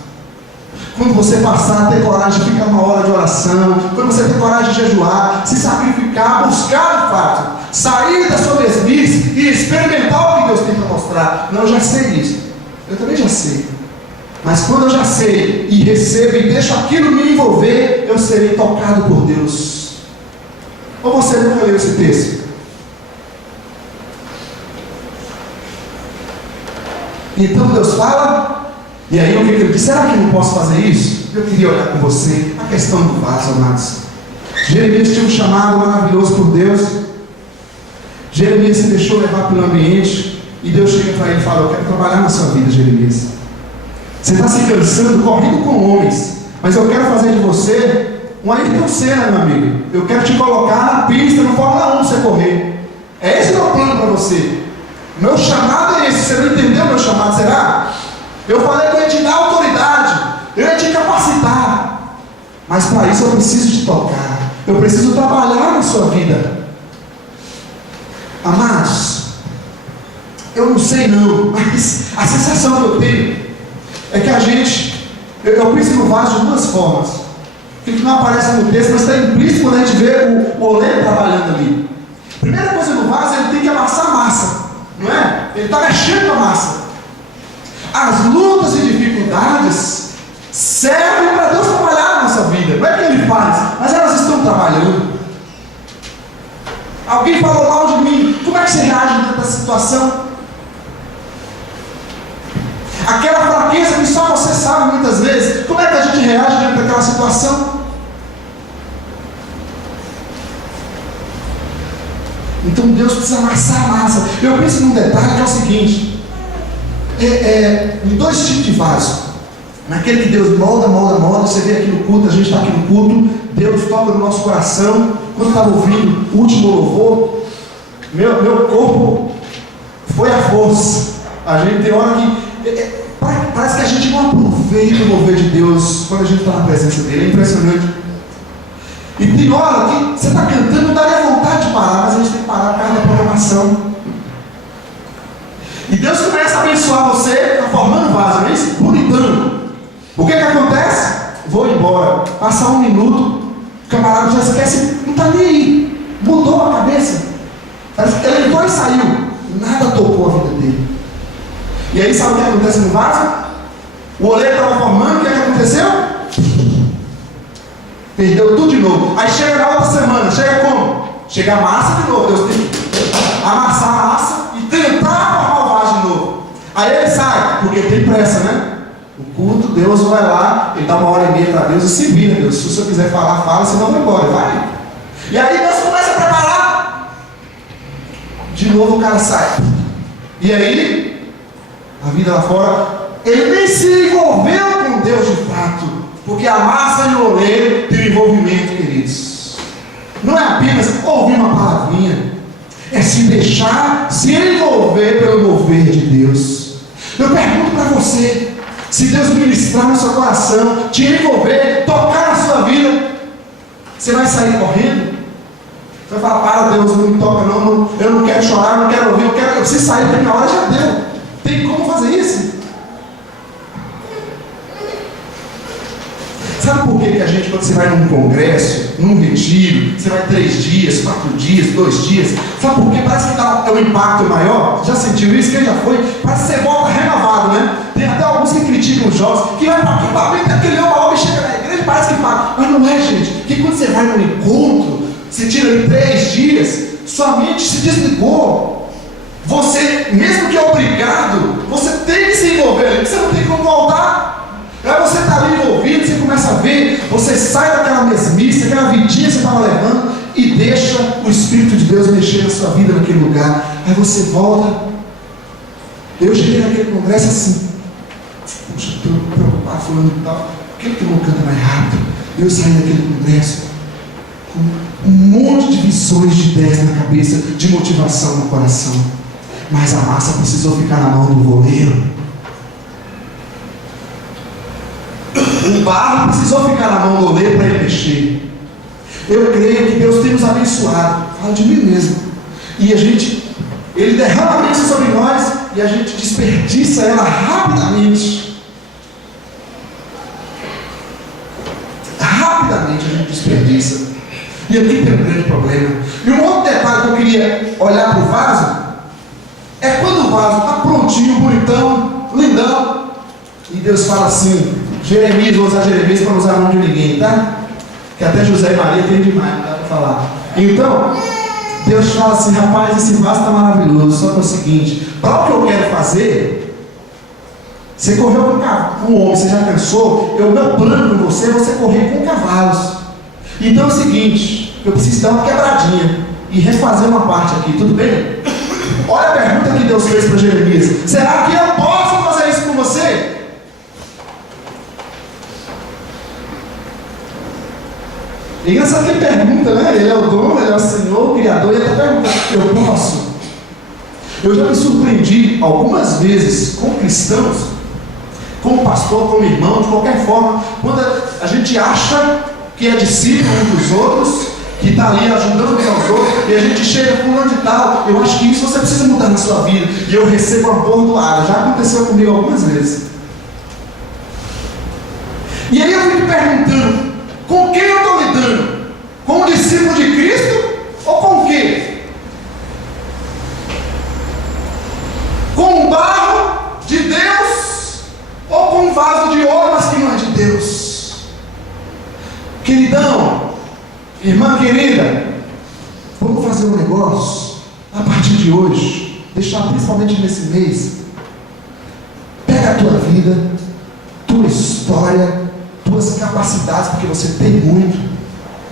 Quando você passar a ter coragem de ficar uma hora de oração, quando você ter coragem de jejuar, se sacrificar, buscar de fato, sair da sua mesmice e experimentar o que Deus tem para mostrar. Não, eu já sei isso. Eu também já sei. Mas quando eu já sei e recebo e deixo aquilo me envolver, eu serei tocado por Deus. Ou você nunca leu esse texto? Então Deus fala, e aí o que ele diz? Será que eu não posso fazer isso? Eu queria olhar com você a questão do vaso, amados. Jeremias tinha um chamado maravilhoso por Deus. Jeremias se deixou levar pelo ambiente, e Deus chega para ele e fala: eu quero trabalhar na sua vida, Jeremias. Você está se cansando, correndo com homens, mas eu quero fazer de você um Ayrton Senna, meu amigo. Eu quero te colocar na pista, no Fórmula 1, você correr. É esse o meu plano para você. Meu chamado é esse. Você não entendeu meu chamado, será? Eu falei que eu ia te dar autoridade, eu ia te capacitar, mas para isso eu preciso te tocar, eu preciso trabalhar na sua vida. Amados, eu não sei não, mas a sensação que eu tenho é que a gente, eu penso no vaso de duas formas, que não aparece no texto, mas está implícito quando a gente vê o oleiro trabalhando ali. Primeira coisa no vaso, ele tem que amassar massa, não é? Ele está mexendo com a massa. As lutas e dificuldades servem para Deus trabalhar na nossa vida. Não é que Ele faz, mas elas estão trabalhando. Alguém falou mal de mim, como é que você reage diante dessa situação? Aquela fraqueza que só você sabe muitas vezes, como é que a gente reage diante daquela situação? Então Deus precisa amassar a massa. Eu penso num detalhe que é o seguinte: em dois tipos de vaso. Naquele que Deus molda, você vê aqui no culto, a gente está aqui no culto, Deus toca no nosso coração. Quando estava ouvindo o último louvor, meu corpo foi à força. A gente tem hora que parece que a gente não aproveita o mover de Deus quando a gente está na presença dele. É impressionante. E tem hora que você está cantando, não daria vontade de parar, mas a gente tem que parar por causa da programação. E Deus começa a abençoar você, está formando vaso, não é isso? Bonitão. O que acontece? Vou embora. Passa um minuto, o camarada já esquece, não está nem aí. Mudou a cabeça. Ele entrou e saiu. Nada tocou a vida dele. E aí sabe o que acontece no vaso? O oleiro estava formando, o que aconteceu? Perdeu tudo de novo. Aí chega na outra semana, chega como? Chega a massa de novo. Deus tem que amassar a massa e tentar formar de novo. Aí ele sai, porque tem pressa, né? O culto, Deus vai lá, ele dá 1h30 para Deus e se vira, Deus. Se o senhor quiser falar, fala, senão vai embora, vai. E aí Deus começa a preparar. De novo o cara sai. E aí, a vida lá fora, ele nem se envolveu com Deus de fato. Porque a massa e o oleiro tem um envolvimento, queridos. Não é apenas ouvir uma palavrinha, é se deixar se envolver pelo mover de Deus. Eu pergunto para você, se Deus ministrar no seu coração, te envolver, tocar na sua vida, você vai sair correndo? Você vai falar, para Deus, não me toca não, eu não quero chorar, eu não quero ouvir, eu preciso sair, porque a hora já deu. Tem como fazer isso? Sabe por que a gente, quando você vai num congresso, num retiro, você vai 3 dias, 4 dias, 2 dias, sabe por quê? Parece que dá um impacto maior. Já sentiu isso? Quem já foi? Parece que você volta renovado, né? Tem até alguns que criticam os jovens, que vai para acampamento, aquele homem chega na igreja, parece que fala, mas não é, gente, porque quando você vai num encontro, você tira ali 3 dias, sua mente se desligou. Você, mesmo que é obrigado, você tem que se envolver ali, você não tem como voltar. Aí você está ali envolvido, você começa a ver, você sai daquela mesmice, aquela vidinha que você estava levando e deixa o Espírito de Deus mexer na sua vida naquele lugar. Aí você volta. Eu cheguei naquele congresso assim, puxa, estou preocupado falando e tal, por que não canta mais rápido? Eu saí daquele congresso com um monte de visões de ideias na cabeça, de motivação no coração. Mas a massa precisou ficar na mão do voleiro. O barro precisou ficar na mão do oleiro para ele mexer. Eu creio que Deus tem nos abençoado. Falo de mim mesmo. E Ele derrama a bênção sobre nós e a gente desperdiça ela rapidamente. Rapidamente a gente desperdiça. E aqui tem um grande problema. E um outro detalhe que eu queria olhar para o vaso é quando o vaso está prontinho, bonitão, lindão, e Deus fala assim, Jeremias, vou usar Jeremias para não usar o nome de ninguém, tá? Que até José e Maria tem demais, não dá para falar. Então, Deus fala assim, rapaz, esse vaso está maravilhoso, só que é o seguinte, para o que eu quero fazer, você correu com um homem, você já cansou, o meu plano com você é você correr com cavalos. Então é o seguinte, eu preciso dar uma quebradinha e refazer uma parte aqui, tudo bem? Olha a pergunta que Deus fez para Jeremias, será que eu posso fazer isso com você? E engraçado que ele pergunta, né? Ele é o dono, ele é o Senhor, o Criador, e ele até pergunta, eu posso? Eu já me surpreendi algumas vezes com cristãos, como pastor, como irmão, de qualquer forma, quando a gente acha que é discípulo um dos outros, que está ali ajudando uns aos outros, e a gente chega fulano de tal, eu acho que isso você precisa mudar na sua vida, e eu recebo uma bordoada, já aconteceu comigo algumas vezes. E aí eu fico perguntando, com quem eu estou lidando? Com o discípulo de Cristo ou com o quê? Com o barro de Deus ou com um vaso de ouro, mas que não é de Deus? Queridão, irmã querida, vamos fazer um negócio a partir de hoje, deixar principalmente nesse mês. Pega a tua vida, tua história, tuas capacidades, porque você tem muito,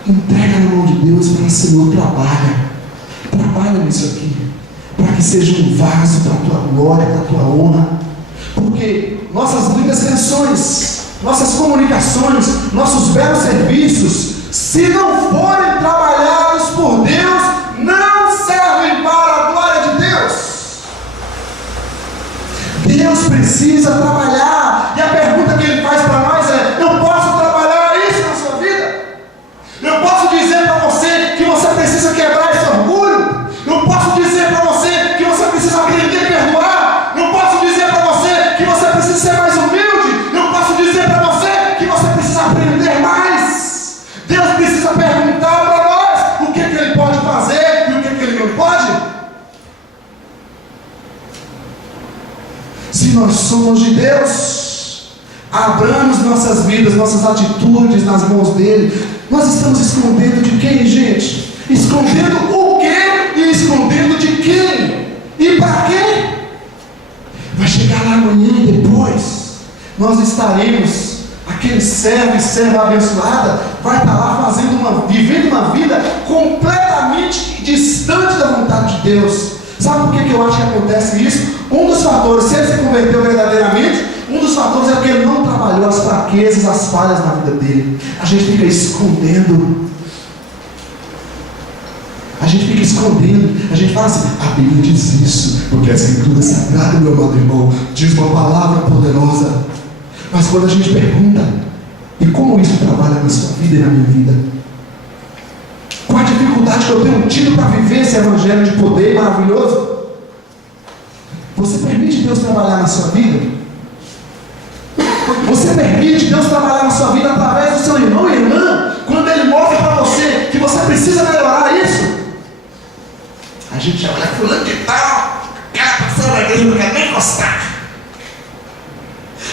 entrega na mão de Deus e fala, Senhor, trabalha nisso aqui, para que seja um vaso para a tua glória, para a tua honra, porque nossas lindas canções, nossas comunicações, nossos belos serviços, se não forem trabalhados por Deus, não servem para a glória de Deus. Deus precisa trabalhar, e a pergunta que Ele faz para nós é, eu posso trabalhar isso na sua vida? Eu posso dizer para você que você precisa quebrar esse orgulho? Eu posso dizer para você que você precisa aprender a perdoar? Eu posso dizer para você que você precisa ser mais humilde? Eu posso dizer para você que você precisa aprender mais? Deus precisa perguntar para nós o que Ele pode fazer e o que Ele não pode? Se nós somos de Deus, abramos nossas vidas, nossas atitudes nas mãos dEle. Nós estamos escondendo de quem, gente? Escondendo o quê e escondendo de quem? E para quem? Vai chegar lá amanhã e depois nós estaremos, aquele servo e serva abençoada vai estar lá vivendo uma vida completamente distante da vontade de Deus. Sabe por que eu acho que acontece isso? Um dos fatores, se ele se converteu verdadeiramente, um dos fatores é porque ele não trabalhou as fraquezas, as falhas na vida dele. A gente fica escondendo. A gente fala assim, a Bíblia diz isso, porque a Escritura é sagrada, meu amado irmão, diz uma palavra poderosa. Mas quando a gente pergunta, e como isso trabalha na sua vida e na minha vida? Qual a dificuldade que eu tenho tido para viver esse evangelho de poder maravilhoso? Você permite Deus trabalhar na sua vida? Você permite Deus trabalhar na sua vida através do seu irmão e irmã, quando Ele mostra para você que você precisa melhorar isso? A gente chama de fulano de tal, cara passando na igreja, não quer nem encostar.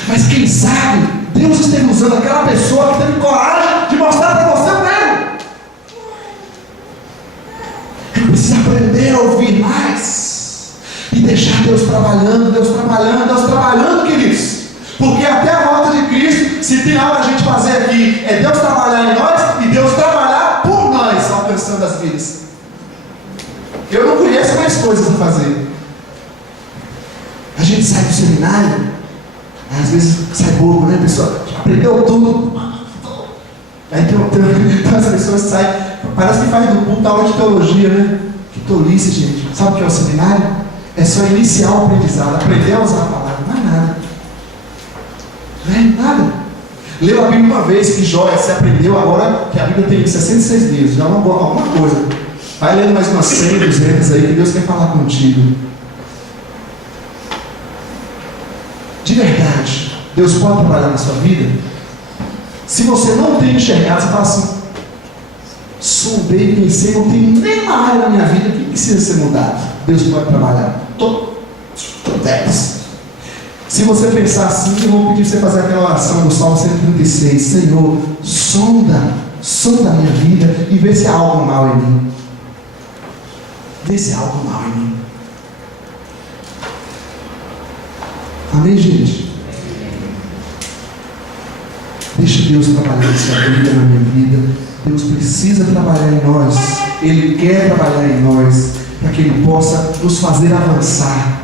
Mas quem sabe, Deus esteja usando aquela pessoa que teve coragem de mostrar para você o erro. Eu preciso aprender a ouvir mais e deixar Deus trabalhando, queridos. Porque até a volta de Cristo, se tem algo a gente fazer aqui, é Deus trabalhar em nós e Deus trabalhar por nós, alcançando as vidas. Eu não conheço mais coisas a fazer. A gente sai do seminário, às vezes sai bobo, né? A pessoa aprendeu tudo. Aí tem as pessoas que saem, parece que faz do culto aula de teologia, né? Que tolice, gente. Sabe o que é o seminário? É só iniciar o aprendizado, aprender a usar a palavra, não é nada. Não é nada. Leu a Bíblia uma vez, que joia, você aprendeu agora que a Bíblia tem 66 livros, já é alguma coisa. Vai lendo mais umas 100, 200 aí, que Deus quer falar contigo. De verdade, Deus pode trabalhar na sua vida? Se você não tem enxergado, você fala assim, sondei, pensei, não tem nenhuma área da minha vida que precisa ser mudada. Deus pode trabalhar. Todas. Se você pensar assim, eu vou pedir para você fazer aquela oração do Salmo 136. Senhor, sonda a minha vida e vê se há algo mal em mim. Vê se há algo mal em mim. Amém, gente? Deixa Deus trabalhar na sua vida, na minha vida. Deus precisa trabalhar em nós. Ele quer trabalhar em nós, para que Ele possa nos fazer avançar.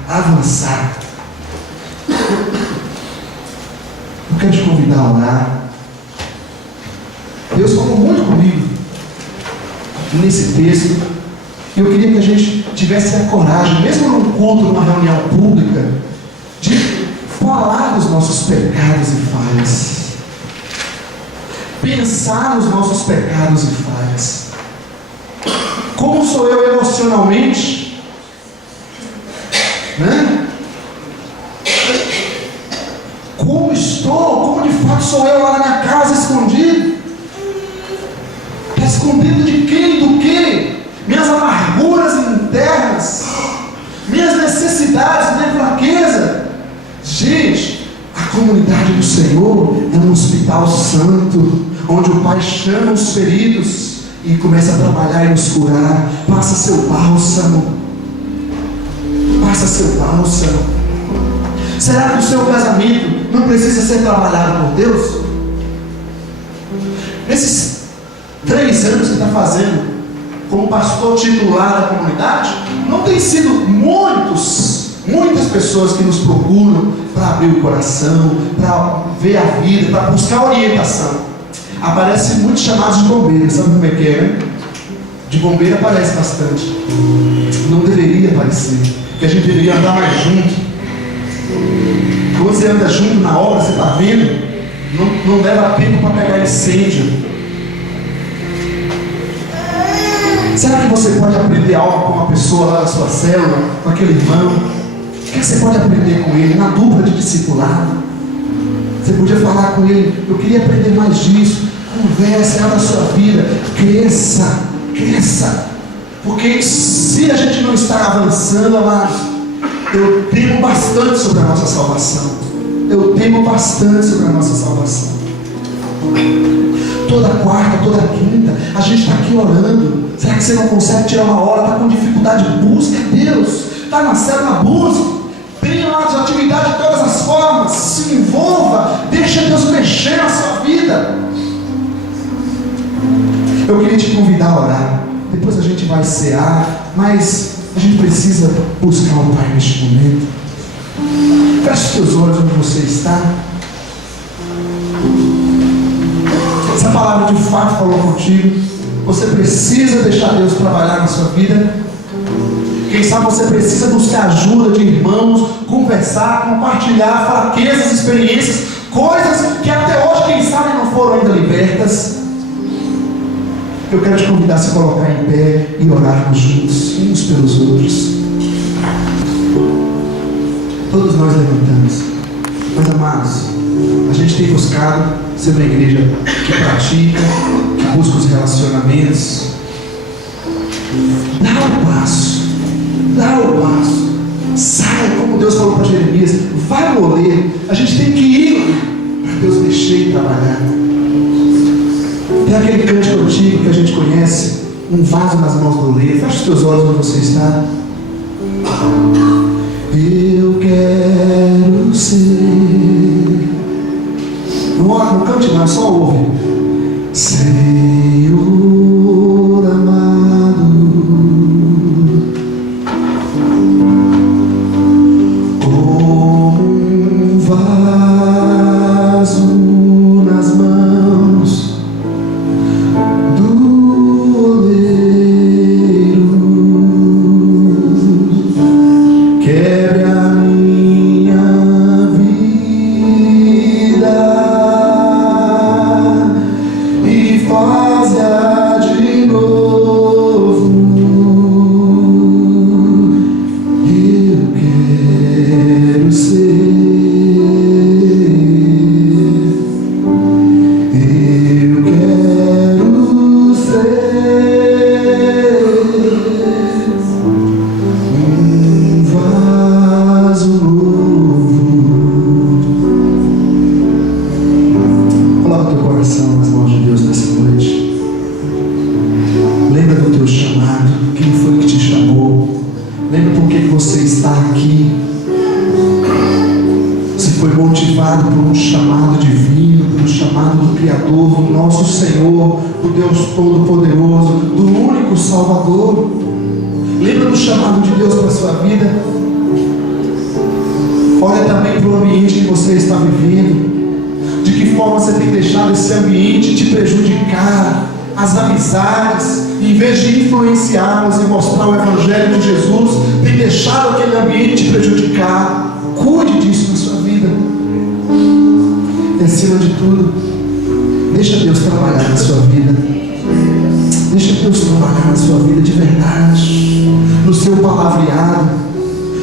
Eu quero te convidar a orar. Deus falou muito comigo nesse texto. Eu queria que a gente tivesse a coragem, mesmo num culto, numa reunião pública, de falar dos nossos pecados e falhas. Pensar nos nossos pecados e falhas. Como sou eu emocionalmente? Né? Como estou? Como de fato sou eu lá na minha casa escondido? Está escondido de quem? Do quê? Minhas amarguras internas, minhas necessidades, minha fraqueza. Gente, a comunidade do Senhor é um hospital santo, onde o Pai chama os feridos e começa a trabalhar e nos curar. Passa seu bálsamo. Será que o seu casamento não precisa ser trabalhado por Deus? Esses 3 anos que está fazendo como pastor titular da comunidade, não tem sido muitas pessoas que nos procuram para abrir o coração, para ver a vida, para buscar orientação. Aparece muitos chamados de bombeiro, sabe como é que é, né? De bombeiro aparece bastante. Não deveria aparecer, porque a gente deveria andar mais junto. Quando você anda junto na obra, você está vendo, não leva tempo para pegar incêndio. Será que você pode aprender algo com uma pessoa lá da sua célula, com aquele irmão? O que você pode aprender com ele na dupla de discipulado? Você podia falar com ele, eu queria aprender mais disso. Conversa, abra a sua vida, cresça. Porque se a gente não está avançando, amados, eu temo bastante sobre a nossa salvação. toda quarta, toda quinta, a gente está aqui orando. Será que você não consegue tirar uma hora? Está com dificuldade? Busca Deus. Está na célula, busca. Tenha lá de atividade de todas as formas. Se envolva. Deixa Deus mexer na sua vida. Eu queria te convidar a orar. Depois a gente vai cear, mas a gente precisa buscar o Pai neste momento. Feche os teus olhos onde você está. Essa palavra de fato falou contigo. Você precisa deixar Deus trabalhar na sua vida. Quem sabe você precisa buscar ajuda de irmãos, conversar, compartilhar fraquezas, experiências, coisas que até hoje, quem sabe, não foram ainda libertas. Eu quero te convidar a se colocar em pé e orarmos juntos, uns pelos outros. Todos nós levantamos. Mas, amados, a gente tem buscado ser uma igreja que pratica, que busca os relacionamentos. Dá o passo. Dá o passo. Sai, como Deus falou para Jeremias. Vai no oleiro. A gente tem que ir para Deus mexer e trabalhar. Tem aquele cântico antigo que a gente conhece. Um vaso nas mãos do oleiro. Feche os teus olhos onde você está. Eu quero ser. Não cante não, só ouve. Senhor amado, como um vaso nas mãos do oleiro, quebre a minha vida e faz-a de novo. Eu quero ser. Eu quero ser um vaso novo. Coloca teu coração nas mãos de Deus nessa noite. Lembra do teu chamado. Quem foi que te chamou? Lembra por que você está aqui. Você foi motivado por um chamado divino, por um chamado do Criador, do nosso Senhor, do Deus Todo-Poderoso, do único Salvador. Lembra do chamado de Deus para a sua vida. Olha também para o ambiente que você está vivendo. De que forma você tem deixado esse ambiente te prejudicar, as amizades, em vez de influenciá-las e mostrar o Evangelho de Jesus, tem deixado aquele ambiente te prejudicar. Cuide disso na sua vida. E acima de tudo, deixa Deus trabalhar na sua vida. Deixa Deus trabalhar na sua vida de verdade, no seu palavreado,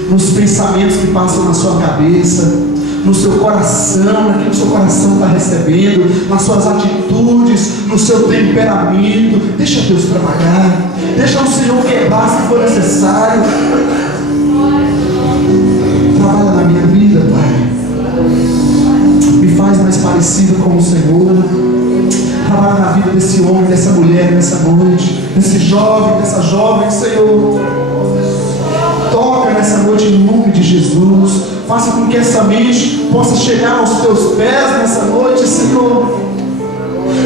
nos pensamentos que passam na sua cabeça, no seu coração, naquilo que o seu coração está recebendo, nas suas atitudes, no seu temperamento. Deixa Deus trabalhar. Deixa o Senhor quebrar se for necessário. Trabalha na minha vida, Pai. Me faz mais parecido com o Senhor. Trabalha na vida desse homem, dessa mulher, nessa noite, desse jovem, dessa jovem, Senhor. Toca nessa noite em nome de Jesus. Faça com que essa mente possa chegar aos teus pés nessa noite, Senhor.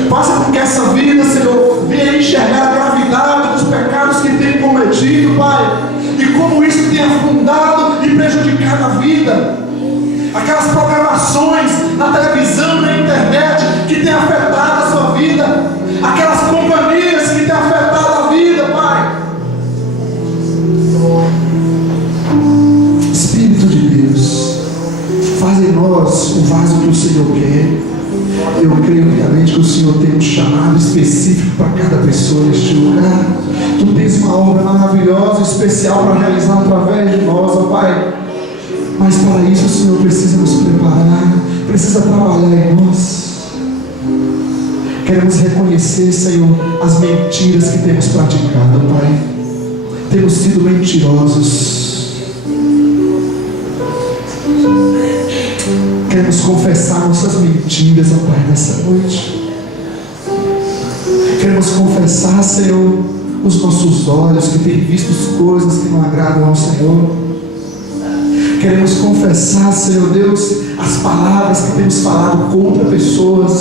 Faça com que essa vida, Senhor, venha enxergar a gravidade dos pecados que tem cometido, Pai, e como isso tem afundado e prejudicado a vida. Aquelas programações na televisão, na internet, que tem afetado a sua vida. Aquelas companhias que tem afetado a vida, Pai. Espírito de Deus, faz em nós o vaso que o Senhor quer. Eu creio piamente que o Senhor tem um chamado específico para cada pessoa neste lugar. Tu tens uma obra maravilhosa, especial para realizar através de nós, ó Pai. Mas para isso o Senhor precisa nos preparar, precisa trabalhar em nós. Queremos reconhecer, Senhor, as mentiras que temos praticado, Pai. Temos sido mentirosos. Queremos confessar nossas mentiras, ó Pai, nessa noite. Queremos confessar, Senhor, os nossos olhos que têm visto coisas que não agradam ao Senhor. Queremos confessar, Senhor Deus, as palavras que temos falado contra pessoas,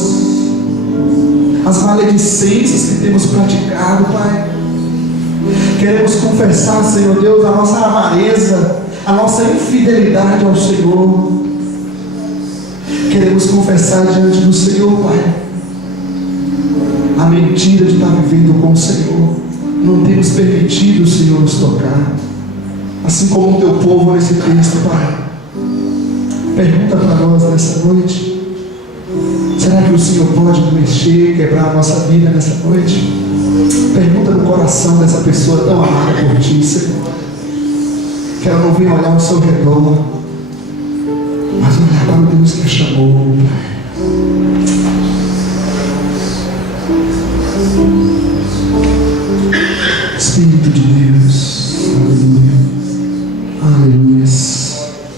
as maledicências que temos praticado, Pai. Queremos confessar, Senhor Deus, a nossa avareza, a nossa infidelidade ao Senhor. Queremos confessar diante do Senhor, Pai, a mentira de estar vivendo com o Senhor. Não temos permitido o Senhor nos tocar, assim como o teu povo nesse texto, Pai. Pergunta para nós nessa noite: será que o Senhor pode mexer, quebrar a nossa vida nessa noite? Pergunta no coração dessa pessoa tão amada por ti, Senhor, que ela não venha olhar ao seu redor, mas olhar para o Deus que